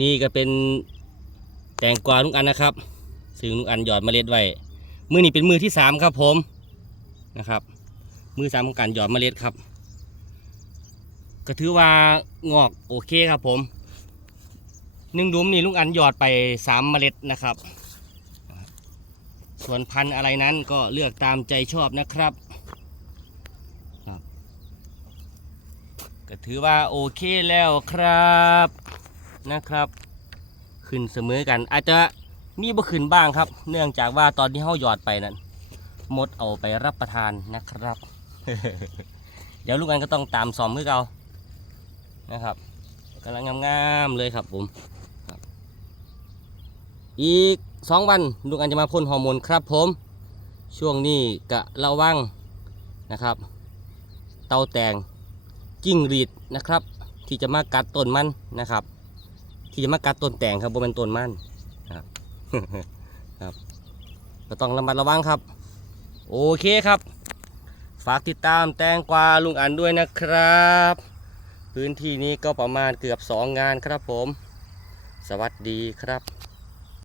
นี่ก็เป็นแตงกวาลุงอันนะครับ ซึ่งลุงอันหยอดเมล็ดไว้มือนี้เป็นมือที่สามครับผมนะครับ มือสามของการหยอดเมล็ดครับ ก็ถือว่างอกโอเคครับผมหนึ่งดุมนี่ลุงอันหยอดไปสามเมล็ดนะครับ ส่วนพันธุ์อะไรนั้นก็เลือกตามใจชอบนะครับครับก็ถือว่าโอเคแล้วครับ นะครับ ขึ้นเสมอกัน อาจจะมีบ่ขึ้นบ้างครับ เนื่องจากว่าตอนที่เฮาหยอดไปนั้นมดเอาไปรับประทานนะครับ เดี๋ยวลูกอันก็ต้องตามซอมเพื่อเรานะครับกำลังงามๆเลยครับผมบอีกสองวันลูกอันจะมาพ่นฮอร์โมนครับผม ช่วงนี้กะระวังนะครับ เตาแตงจิ้งรีดนะครับ ที่จะมากัดต้นมันนะครับ ที่จะมากัดต้นแตงครับบนเป็นต้นมันครับครับก็ต้องระมัดระวังครับ โอเคครับ ฝากติดตามแตงกวาลุงอันด้วยนะครับ พื้นที่นี้ก็ประมาณเกือบสองงานครับผม สวัสดีครับ